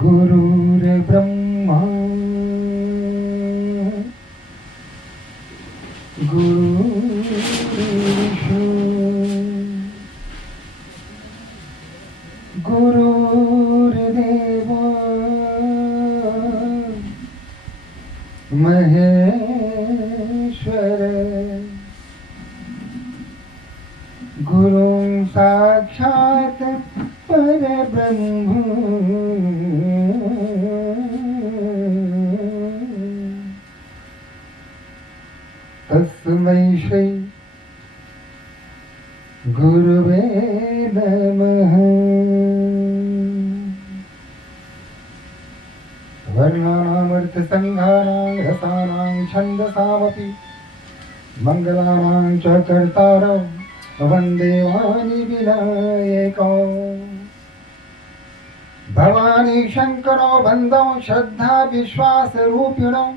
गुरुर्ब्रह्मा गुरुर्विष्णु गुरुर्देव महेश्वर गुरुं साक्षात् परब्रह्म तस्मै श्री गुरुवे नमः। वर्णानामर्थसंहारां रसानां छन्दसामपि मङ्गलानां च कर्तारौ वन्दे वाणि विनायकौ। भवानी शङ्करो वन्दौ श्रद्धा विश्वासरूपिणौ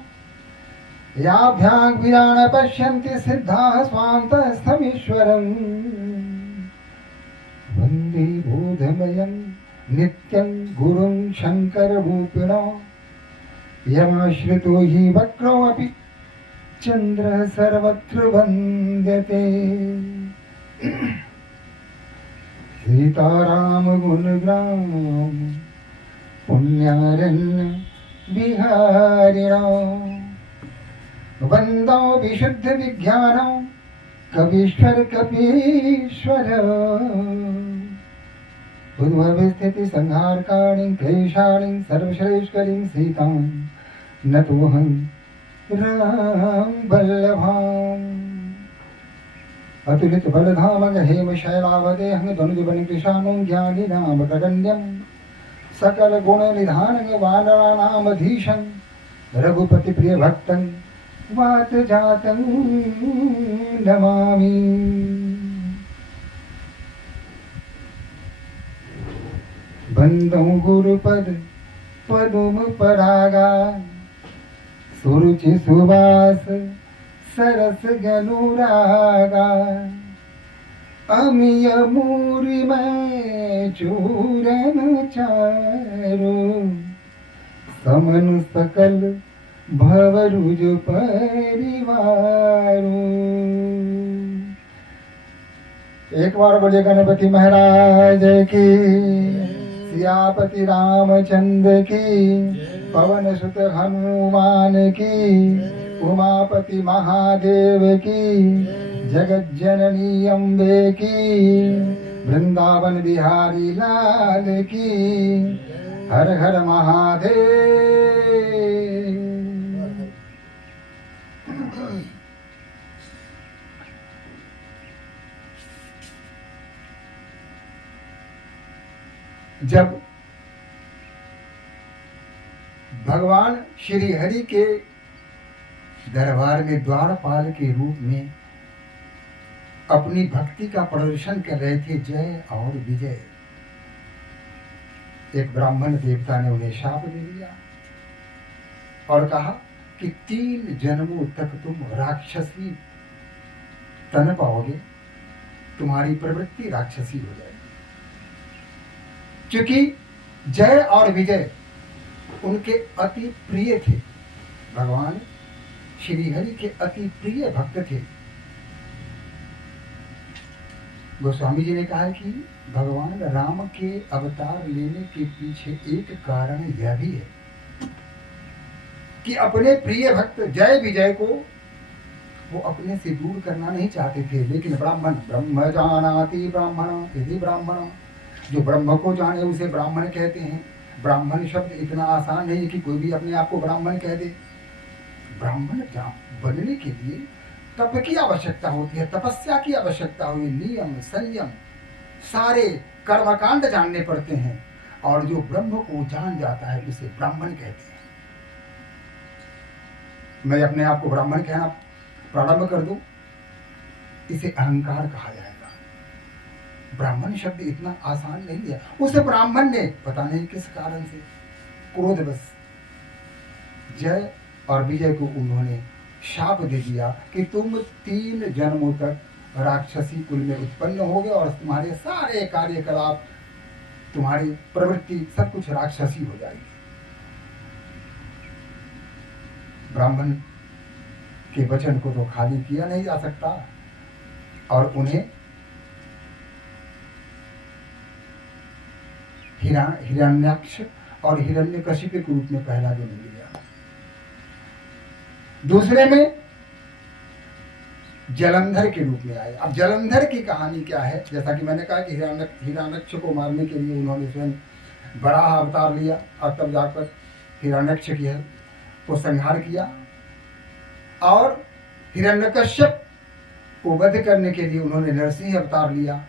याभ्यां वीरान् पश्यन्ति सिद्धाः स्वान्तस्थमीश्वरम्। वन्दे बोधमयं नित्यं गुरुं शङ्कररूपिणो यमाश्रितो हि वक्रो अपि चन्द्रः सर्वत्र वन्द्यते। सीताराम गुणग्राम पुण्यारण्य विहारिणो वन्दौ विशुद्ध विज्ञानौ कवीश्वर कपीश्वर। उद्भवे स्थिति संहारकारिणीं क्लेशारिणीं सर्वश्रेष्ठकरीं सीतां नतोऽहं राम वल्लभाम्। अतुलित बलधामं हेम शैलावदेहं धनुजवनकृशानुं ज्ञानिनामकरण्यं सकल गुण निधानं वानराणामधीशं रघुपति प्रिय भक्तं वात जातं नमामि। बंदौ गुरुपद पदुम परागा सुरुचि सुवास सरस गनुरागा। अमिय मूरि में चूरन चारु समनु सकल भवरुज परिवारु। एक बार बोलिए गणपति महाराज की, सियापति रामचंद्र की, पवन सुत हनुमान की, उमापति महादेव की, जगत जननी अम्बे की, वृंदावन बिहारी लाल की। हर हर महादेव। जब भगवान श्री हरि के दरबार में द्वारपाल के रूप में अपनी भक्ति का प्रदर्शन कर रहे थे, जय और विजय, एक ब्राह्मण देवता ने उन्हें शाप दे दिया और कहा कि 3 जन्मों तक तुम राक्षसी तन पाओगे, तुम्हारी प्रवृत्ति राक्षसी हो जाएगी। क्योंकि जय और विजय उनके अति प्रिय थे, भगवान श्री हरि के अति प्रिय भक्त थे। गोस्वामी जी ने कहा कि भगवान राम के अवतार लेने के पीछे एक कारण यह भी है कि अपने प्रिय भक्त जय विजय को वो अपने से दूर करना नहीं चाहते थे। लेकिन ब्राह्मण ब्रह्म जानाति ब्राह्मण यदि ब्राह्मण, जो ब्रह्म को जाने उसे ब्राह्मण कहते हैं। ब्राह्मण शब्द इतना आसान नहीं कि कोई भी अपने आप को ब्राह्मण कह दे। ब्राह्मण बनने के लिए तप की आवश्यकता होती है, तपस्या की आवश्यकता हुई, नियम संयम सारे कर्मकांड जानने पड़ते हैं। और जो ब्रह्म को जान जाता है उसे ब्राह्मण कहते हैं। मैं अपने आप को ब्राह्मण कहना प्रारंभ कर दूं, इसे अहंकार कहा जाएगा। ब्राह्मण शब्द इतना आसान नहीं है। उस ब्राह्मण ने पता नहीं किस कारण से क्रोधवश जय और विजय को उन्होंने शाप दे दिया कि तुम 3 जन्मों तक राक्षसी कुल में उत्पन्न होगे और तुम्हारे सारे कार्यकलाप, तुम्हारी प्रवृत्ति सब कुछ राक्षसी हो जाएगी। ब्राह्मण के वचन को तो खाली किया नहीं जा सकता और उन्हें हिरण्याक्ष और हिरण्यकशिप के रूप में पहला जन्म लिया। दूसरे में जलंधर के रूप में आए। अब जलंधर की कहानी क्या है? जैसा कि मैंने कहा कि हिरण्यक्ष को मारने के लिए उन्होंने स्वयं बड़ा अवतार लिया और तब जाकर हिरण्यक्ष को संहार किया, और हिरण्यकश्यप को वध करने के लिए उन्होंने नरसिंह अवतार लिया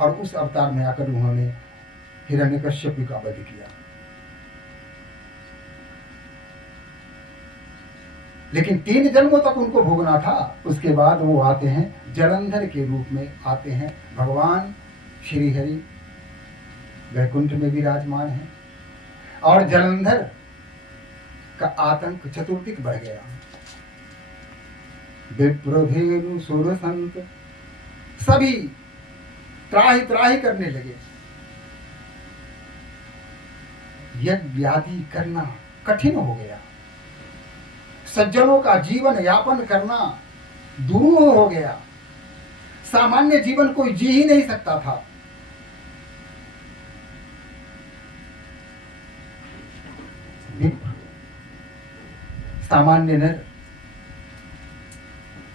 और उस अवतार में आकर उन्होंने हिरण्यकश्यप का वध किया। लेकिन 3 जन्मों तक उनको भोगना था। उसके बाद वो आते हैं जलंधर के रूप में आते हैं। भगवान श्री हरि वैकुंठ में विराजमान है और जलंधर का आतंक चतुर्दिक बढ़ गया। विप्रधेनु सुर संत सभी त्राही त्राही करने लगे। यज्ञ आदि करना कठिन हो गया। सज्जनों का जीवन यापन करना दुरूह हो गया। सामान्य जीवन कोई जी ही नहीं सकता था। सामान्य नर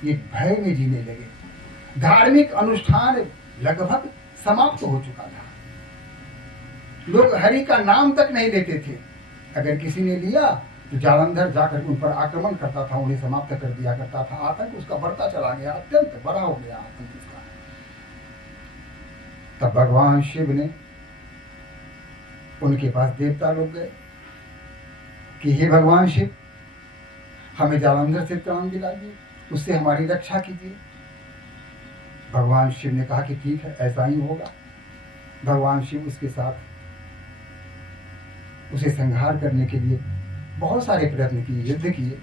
ये भय में जीने लगे। धार्मिक अनुष्ठान लगभग समाप्त हो चुका था। लोग हरि का नाम तक नहीं लेते थे। अगर किसी ने लिया तो जालंधर जाकर उन पर आक्रमण करता था, उन्हें समाप्त कर दिया करता था। आतंक उसका बढ़ता चला गया, अत्यंत बड़ा हो गया आतंक उसका। तब भगवान शिव ने उनके पास देवता लोग गए कि हे भगवान शिव, हमें जालंधर से त्राण दिलाइए, उससे हमारी रक्षा कीजिए। भगवान शिव ने कहा कि ठीक है, ऐसा ही होगा। भगवान शिव उसके साथ उसे संहार करने के लिए बहुत सारे प्रयत्न किए, युद्ध किए,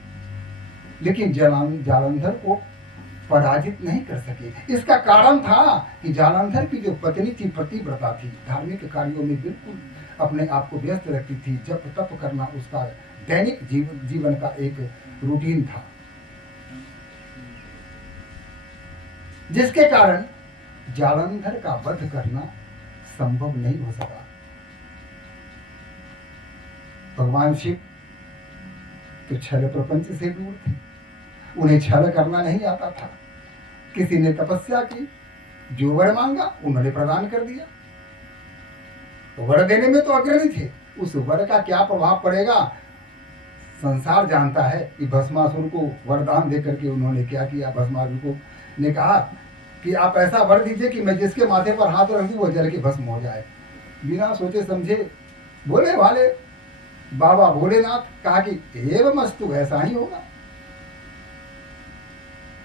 लेकिन जालंधर को पराजित नहीं कर सके। इसका कारण था कि जालंधर की जो पत्नी थी पतिव्रता थी, धार्मिक कार्यों में बिल्कुल अपने आप को व्यस्त रखती थी। जप तप करना उसका दैनिक जीवन का एक रूटीन था, जिसके कारण जालंधर का वध करना संभव नहीं हो सका। भगवान शिव तो छल प्रपंच से दूर थे, उन्हें छल करना नहीं आता था। किसी ने तपस्या की, जो वर मांगा उन्होंने प्रदान कर दिया। वर देने में तो अग्रणी थे। उस वर का क्या प्रभाव पड़ेगा संसार जानता है। कि भस्मासुर को वरदान देकर के उन्होंने क्या किया। भस्मासुर को ने कहा कि आप ऐसा वर दीजिए कि मैं जिसके माथे पर हाथ रखूं वो जल के भस्म हो जाए। बिना सोचे समझे बोले वाले बाबा भोलेनाथ कहा कि एवमस्तु, ऐसा ही होगा।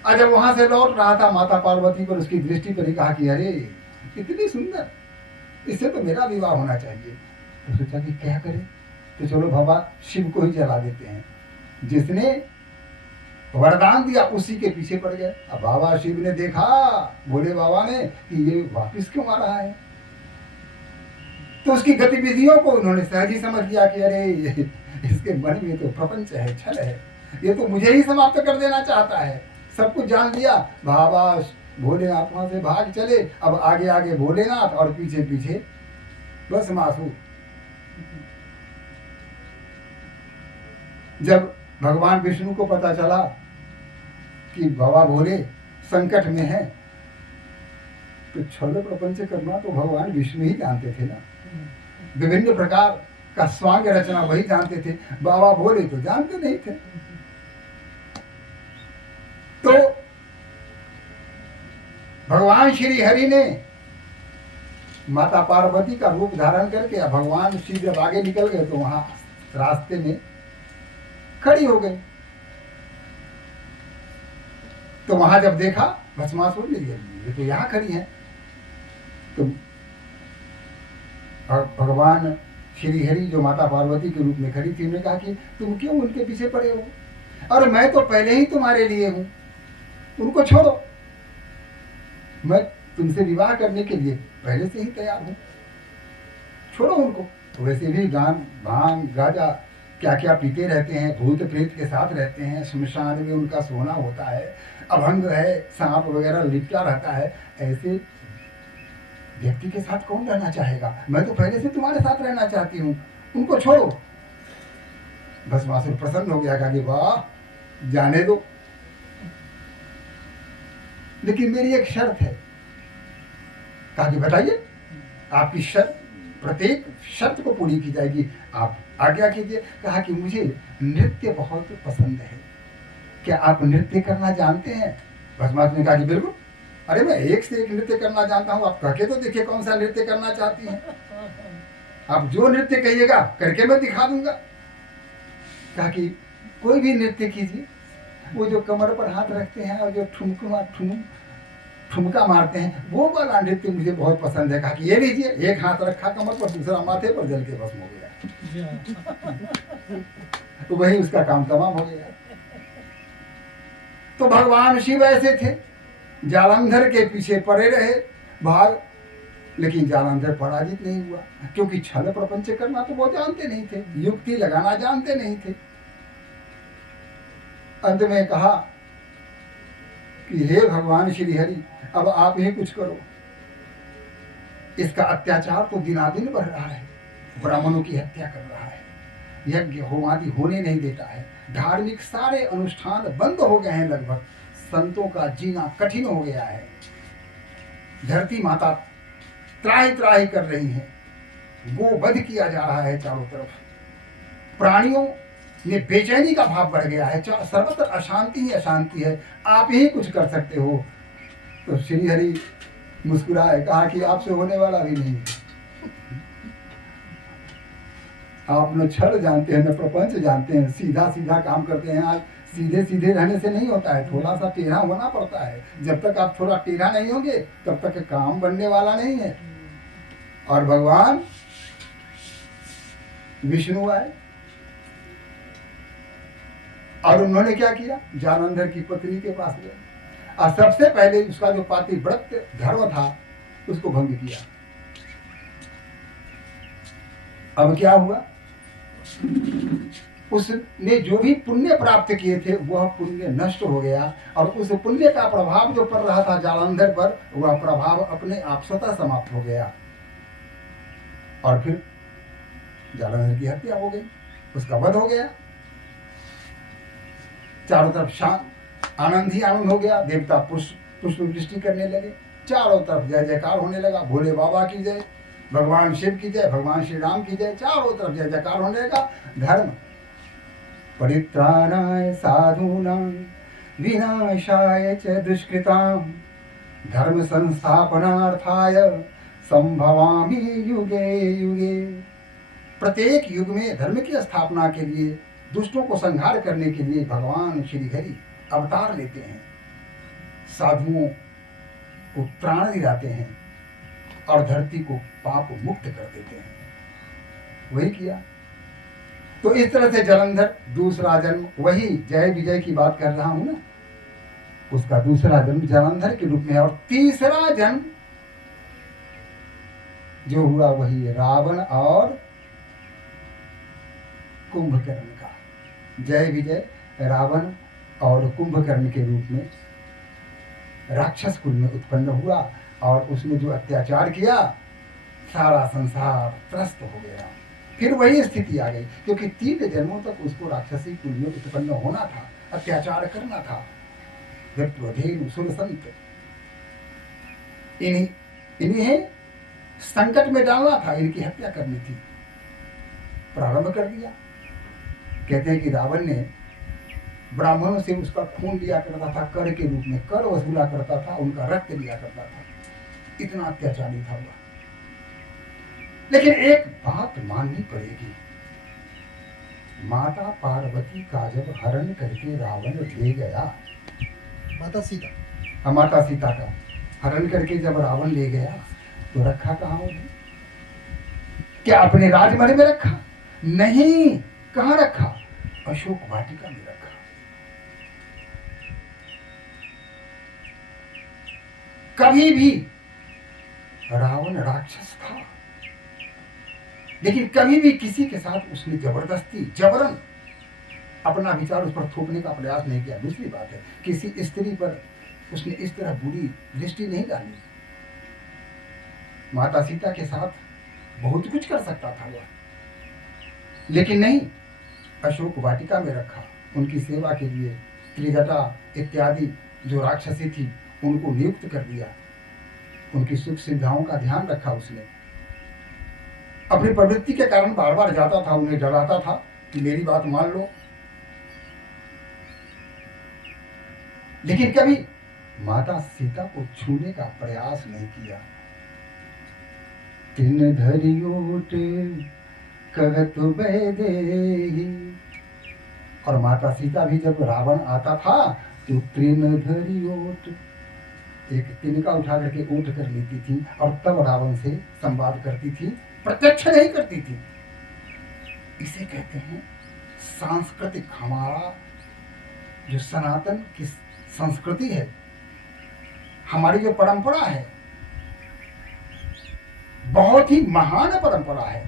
और जब वहां से लौट रहा था, माता पार्वती पर उसकी दृष्टि पर ही कहा कि अरे इतनी सुंदर, इससे तो मेरा विवाह होना चाहिए। तो सोचा कि क्या करें, तो चलो बाबा शिव को ही जला देते हैं। जिसने वरदान दिया उसी के पीछे पड़ गए। अब बाबा शिव ने देखा, भोले बाबा ने, कि ये वापिस क्यों आ रहा है, तो उसकी गतिविधियों को उन्होंने सहज ही समझ लिया कि अरे इसके मन में तो प्रपंच है, छल है, ये तो मुझे ही समाप्त कर देना चाहता है। सब कुछ जान लिया। बाबा भोलेनाथ वहां से भाग चले। अब आगे आगे भोलेनाथ और पीछे पीछे बस मासूर। जब भगवान विष्णु को पता चला कि बाबा भोले संकट में है, तो छल प्रपंच करना तो भगवान विष्णु ही जानते थे ना। विभिन्न प्रकार का स्वांग रचना वही जानते थे, बाबा भोले तो जानते नहीं थे। तो भगवान श्री हरि ने माता पार्वती का रूप धारण करके अब भगवान शिव जब आगे निकल गए तो वहां रास्ते में खड़ी हो गई। तो वहां जब देखा भस्मासुर ने, ये तो यहाँ खड़ी है। तो भगवान श्री हरि जो माता पार्वती के रूप में खड़ी थी, उन्होंने कहा कि तुम क्यों उनके पीछे पड़े हो, और मैं तो पहले ही तुम्हारे लिए हूं, उनको छोड़ो, मैं तुमसे विवाह करने के लिए पहले से ही तैयार हूं, छोड़ो उनको। तो वैसे भी गान भांग गाजा क्या क्या पीते रहते हैं, भूत प्रेत के साथ रहते हैं, श्मशान में उनका सोना होता है, अभंग है, सांप वगैरह लिपटा रहता है। ऐसे व्यक्ति के साथ कौन रहना चाहेगा, मैं तो पहले से तुम्हारे साथ रहना चाहती हूँ, उनको छोड़ो। भस्मासुर प्रसन्न हो गया, कहा कि वाह जाने दो, लेकिन मेरी एक शर्त है। कहा कि बताइए, आपकी शर्त, प्रत्येक शर्त को पूरी की जाएगी, आप आज्ञा कीजिए। कहा कि मुझे नृत्य बहुत पसंद है, क्या आप नृत्य करना जानते हैं? भस्मासुर ने कहा कि बिल्कुल, अरे मैं एक से एक नृत्य करना जानता हूँ, आप कहके तो देखिए कौन सा नृत्य करना चाहती हैं, आप जो नृत्य कहिएगा करके मैं दिखा दूंगा। कहा कि कोई भी नृत्य कीजिए, वो जो कमर पर हाथ रखते हैं और जो ठुमका मारते हैं, वो वाला नृत्य मुझे बहुत पसंद है। कहा कि ये लीजिए, एक हाथ रखा कमर पर, दूसरा माथे पर, जल के भस्म हो गया। तो वही उसका काम तमाम हो गया। तो भगवान शिव ऐसे थे, जालंधर के पीछे पड़े रहे भाग, लेकिन जालंधर पराजित नहीं हुआ, क्योंकि छल प्रपंच करना तो वो जानते नहीं थे, युक्ति लगाना जानते नहीं थे। अंत में कहा कि हे भगवान श्री हरि, अब आप ही कुछ करो, इसका अत्याचार तो दिनादिन बढ़ रहा है, ब्राह्मणों की हत्या कर रहा है, यज्ञ होमादि होने नहीं देता है, धार्मिक सारे अनुष्ठान बंद हो गए हैं, लगभग संतों का जीना कठिन हो गया है, धरती माता त्राही त्राही कर रही है, गोवध किया जा रहा है चारों तरफ, प्राणियों में बेचैनी का भाव बढ़ गया है, सर्वत्र अशांति ही अशांति है, आप ही कुछ कर सकते हो। तो श्री हरि मुस्कुराए, कहा कि आपसे होने वाला भी नहीं, आप न छल जानते हैं न प्रपंच जानते हैं, सीधा सीधा काम करते हैं। आज सीधे सीधे रहने से नहीं होता है, थोड़ा सा टेढ़ा होना पड़ता है, जब तक आप थोड़ा टेढ़ा नहीं होंगे तब तक काम बनने वाला नहीं है। और भगवान विष्णु आए और उन्होंने क्या किया, जालंधर की पत्नी के पास गए और सबसे पहले उसका जो पातिव्रत धर्म था उसको भंग किया। अब क्या हुआ, उसने जो भी पुण्य प्राप्त किए थे वह पुण्य नष्ट हो गया, और उस पुण्य का प्रभाव जो पड़ रहा था जालंधर पर, वह प्रभाव अपने आप स्वतः समाप्त हो गया, और फिर जालंधर की हत्या हो गई, उसका वध हो गया। चारों तरफ शांत आनंद ही आनंद हो गया, देवता पुष्प वृष्टि करने लगे, चारों तरफ जय जयकार होने लगा, भोले बाबा की जय, भगवान शिव की जय, भगवान श्री राम की जय, चारों तरफ जय जयकार होने लगा। धर्म परित्राणाय साधूनां विनाशाय च दुष्कृतां धर्म संस्थापनार्थाय संभवामि युगे युगे। प्रत्येक युग में धर्म की स्थापना के लिए, दुष्टों को संहार करने के लिए भगवान श्री हरि अवतार लेते हैं, साधुओं को त्राण दिलाते हैं और धरती को पाप मुक्त कर देते हैं, वही किया। तो इस तरह से जालंधर दूसरा जन्म, वही जय विजय की बात कर रहा हूं ना, उसका दूसरा जन्म जालंधर के रूप में, और तीसरा जन्म जो हुआ वही रावण और कुंभकर्ण का। जय विजय रावण और कुंभकर्ण के रूप में राक्षस कुल में उत्पन्न हुआ, और उसने जो अत्याचार किया सारा संसार त्रस्त हो गया। फिर वही स्थिति आ गई, क्योंकि 3 जन्मों तक उसको राक्षसी कुल में उत्पन्न होना था, अत्याचार करना था, विप्रोधेनु सुरसंत, इन्हें संकट में डालना था, इनकी हत्या करनी थी, प्रारंभ कर दिया। कहते हैं कि रावण ने ब्राह्मणों से उसका खून लिया करता था, कर के रूप में कर वसूला करता था, उनका रक्त लिया करता था, इतना अत्याचारी था वह। लेकिन एक बात माननी पड़ेगी, माता पार्वती का जब हरण करके रावण ले गया, माता सीता, माता सीता का हरण करके जब रावण ले गया तो रखा कहाँ उन्हें? क्या अपने राजमहल में रखा? नहीं, कहाँ रखा? अशोक वाटिका में रखा। कभी भी रावण राक्षस था, लेकिन कभी भी किसी के साथ उसने जबरदस्ती जबरन अपना विचार उस पर थोपने का प्रयास नहीं किया। दूसरी बात है, किसी स्त्री पर उसने इस तरह बुरी दृष्टि नहीं डाली। माता सीता के साथ बहुत कुछ कर सकता था वह, लेकिन नहीं, अशोक वाटिका में रखा। उनकी सेवा के लिए त्रिजटा इत्यादि जो राक्षसी थी उनको नियुक्त कर दिया, उनकी सुख सुविधाओं का ध्यान रखा उसने। अपनी प्रवृत्ति के कारण बार बार जाता था, उन्हें डराता था कि मेरी बात मान लो, लेकिन कभी माता सीता को छूने का प्रयास नहीं किया। तिन धरियोट कहत बैदेही, और माता सीता भी जब रावण आता था तो तृण धरियोट, एक तिनका उठा करके ओट कर लेती थी और तब रावण से संवाद करती थी, प्रत्यक्ष नहीं करती थी। इसे कहते हैं सांस्कृतिक, हमारा जो सनातन की संस्कृति है, हमारी जो परंपरा है, बहुत ही महान परंपरा है।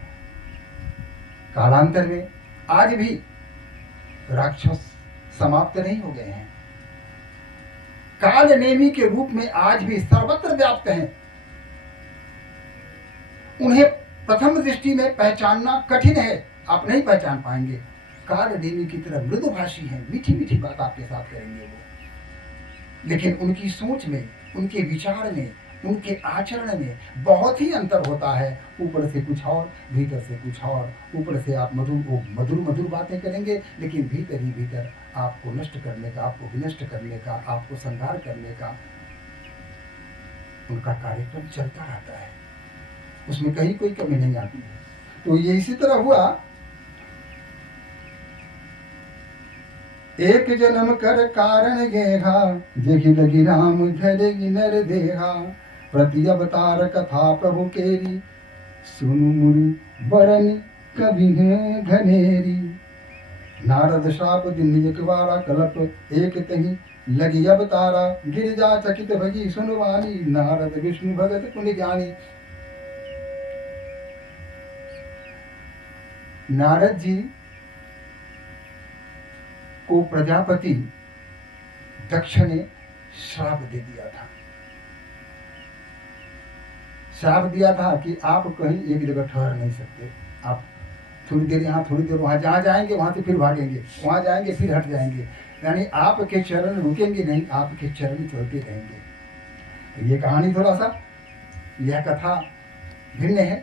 कालांतर में आज भी राक्षस समाप्त नहीं हो गए हैं, काल नेमी के रूप में आज भी सर्वत्र व्याप्त हैं। उन्हें प्रथम दृष्टि में पहचानना कठिन है, आप नहीं पहचान पाएंगे। काल नेमी की तरह मृदुभाषी हैं, मीठी मीठी बात आपके साथ करेंगे वो, लेकिन उनकी सोच में, उनके विचार में, उनके आचरण में बहुत ही अंतर होता है। ऊपर से कुछ और, भीतर से कुछ और। ऊपर से आप मधुर मधुर बातें करेंगे, लेकिन भीतर ही भीतर आपको नष्ट करने का, आपको विनष्ट करने का, आपको संहार करने का उनका कार्यक्रम चलता रहता है, उसमें कहीं कोई कमी नहीं आती है। तो ये इसी तरह हुआ, एक जन्म कर कारण गेहा, जेहि लगी राम धरेगी नर देहा। प्रति अवतार कथा प्रभु केरी, सुनु मुनि बरन कभी है घनेरी। नारद श्राप दिन एक बारा, कलप एक तही लगी अवतारा। गिरिजा चकित भगी सुनवानी, नारद विष्णु भगत पुण्य ज्ञानी। नारद जी को प्रजापति दक्ष ने श्राप दे दिया था। श्राप दिया था कि आप कहीं एक जगह ठहर नहीं सकते, आप थोड़ी देर यहाँ, थोड़ी देर वहाँ, जहाँ जाएंगे वहाँ से फिर भागेंगे, वहाँ जाएंगे फिर हट जाएंगे, यानी आपके चरण रुकेंगे नहीं, आपके चरण चलते रहेंगे। ये कहानी थोड़ा सा, यह कथा भिन्न है,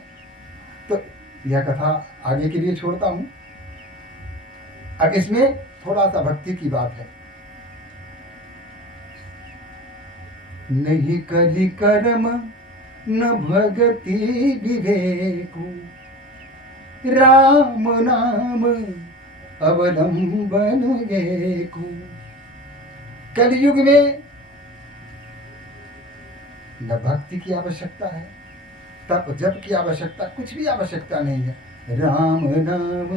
तो यह कथा आगे के लिए छोड़ता हूँ। अब इसमें थोड़ा सा भक्ति की बात है। नहीं करी कर्म न भगति विवेकु, राम नाम अवलंबन गेकु। कलयुग में न भक्ति की आवश्यकता है, तप जप की आवश्यकता, कुछ भी आवश्यकता नहीं है। राम नाम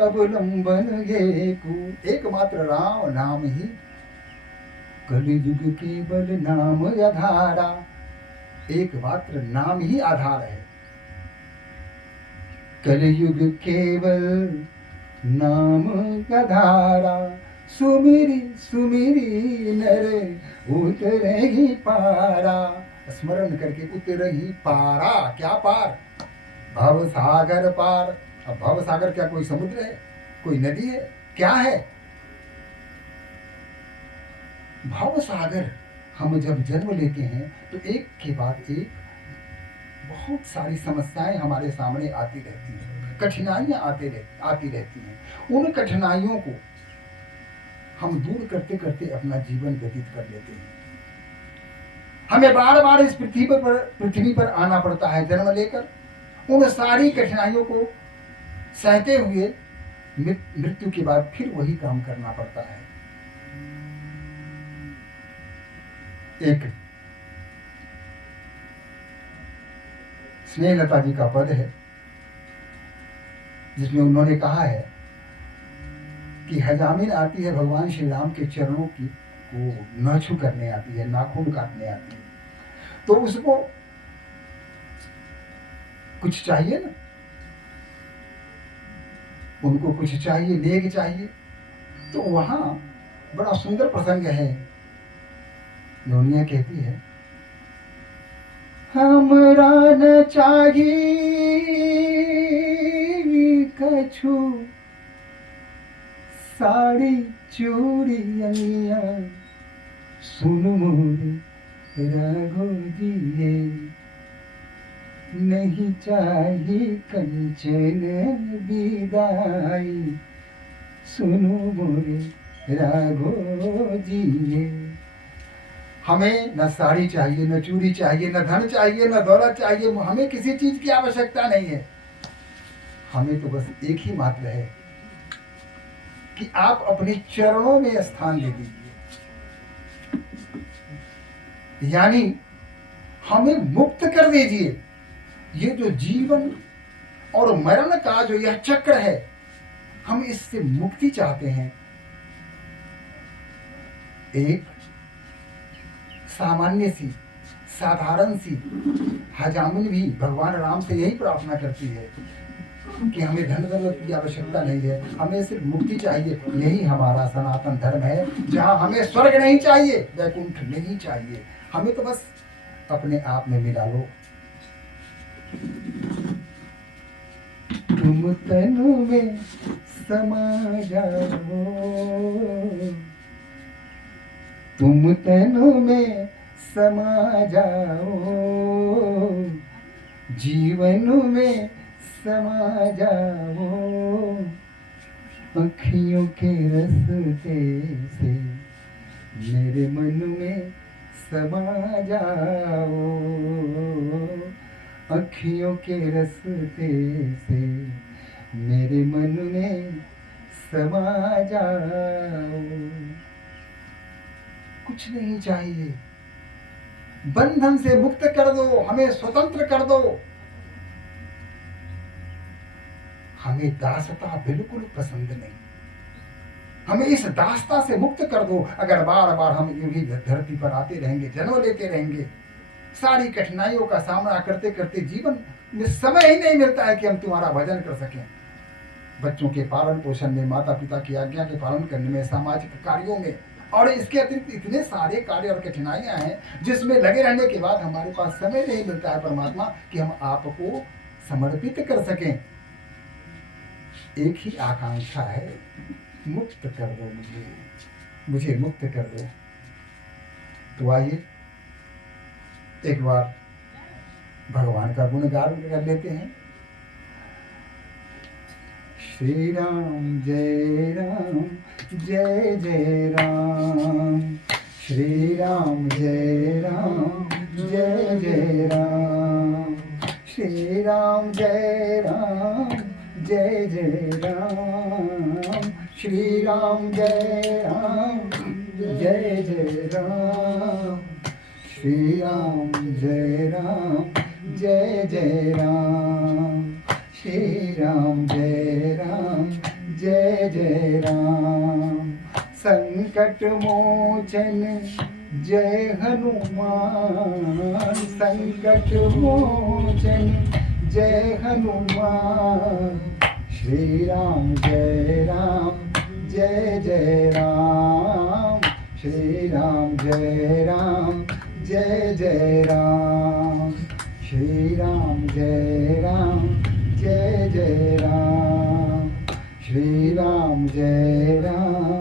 अवलंबन गेकु, एकमात्र राम नाम ही कलयुग केवल नाम आधारा, एकमात्र नाम ही आधार है। कलयुग केवल नाम आधारा, सुमिरी सुमिरी नर उतरहि पारा। स्मरण करके उतरहि पारा, क्या पार? भव सागर पार। अब भव सागर क्या कोई समुद्र है, कोई नदी है, क्या है? भव सागर। हम जब जन्म लेते हैं तो एक के बाद एक बहुत सारी समस्याएं हमारे सामने आती रहती हैं, कठिनाइयां आती रहती हैं। उन कठिनाइयों को हम दूर करते करते अपना जीवन व्यतीत कर लेते हैं। हमें बार बार इस पृथ्वी पर आना पड़ता है जन्म लेकर, उन सारी कठिनाइयों को सहते हुए मृत्यु के बाद फिर वही काम करना पड़ता है। एक स्नेहलता जी का पद है जिसमें उन्होंने कहा है कि हजामिन आती है भगवान श्री राम के चरणों की को नाछू करने आती है, नाखून काटने आती है, तो उसको कुछ चाहिए ना, उनको कुछ चाहिए, नेग चाहिए। तो वहां बड़ा सुंदर प्रसंग है। दुनिया कहती है हमरा न चाहिए कछु साड़ी चूड़िया, सुन मोरे राघो जिए नहीं चाहिए कंचन विदाई, सुनो मोरे राघो जिए। हमें न साड़ी चाहिए, न चूड़ी चाहिए, न धन चाहिए, न दौलत चाहिए, हमें किसी चीज की आवश्यकता नहीं है। हमें तो बस एक ही मात्र है कि आप अपने चरणों में स्थान दे दीजिए, यानी हमें मुक्त कर दीजिए। ये जो जीवन और मरण का जो यह चक्र है, हम इससे मुक्ति चाहते हैं। एक सामान्य सी, साधारण सी हजामिन भी भगवान राम से यही प्रार्थना करती है कि हमें धन दौलत की आवश्यकता नहीं है, हमें सिर्फ मुक्ति चाहिए। यही हमारा सनातन धर्म है, जहां हमें स्वर्ग नहीं चाहिए, वैकुंठ नहीं चाहिए, हमें तो बस अपने आप में मिला लो। तुम तनु में समा जाओ, तुम तनु में समा जाओ, जीवन में समा जाओ, अखियों के रस्ते से मेरे मन में समा जाओ, अखियों के रस्ते से मेरे मन में समा जाओ। कुछ नहीं चाहिए, बंधन से मुक्त कर दो, हमें स्वतंत्र कर दो। हमें दासता बिल्कुल पसंद नहीं, हमें इस दासता से मुक्त कर दो। अगर बार बार हम यूं ही धरती पर आते रहेंगे, जन्म लेते रहेंगे, सारी कठिनाइयों का सामना करते करते जीवन में समय ही नहीं मिलता है कि हम तुम्हारा भजन कर सकें। बच्चों के पालन पोषण में, माता पिता की आज्ञा के पालन करने में, सामाजिक कार्यों में, और इसके अतिरिक्त इतने सारे कार्य और कठिनाइयां हैं जिसमें लगे रहने के बाद हमारे पास समय नहीं मिलता है परमात्मा कि हम आपको समर्पित कर सकें। एक ही आकांक्षा है, मुक्त कर दो मुझे मुक्त कर दो। तो आइए एक बार भगवान का गुणगान कर लेते हैं। श्री राम जय राम जय जय राम, श्री राम जय राम जय जय राम, श्री राम जय राम जय जय राम, श्री राम जय राम जय जय राम, श्री राम जय राम जय जय राम, श्री राम जय राम जय जय राम। संकट मोचन जय हनुमान, संकट मोचन जय हनुमान, श्री राम जय राम जय जय राम, श्री राम जय राम जय जय राम, श्री राम जय राम जय जय राम, श्री राम जय राम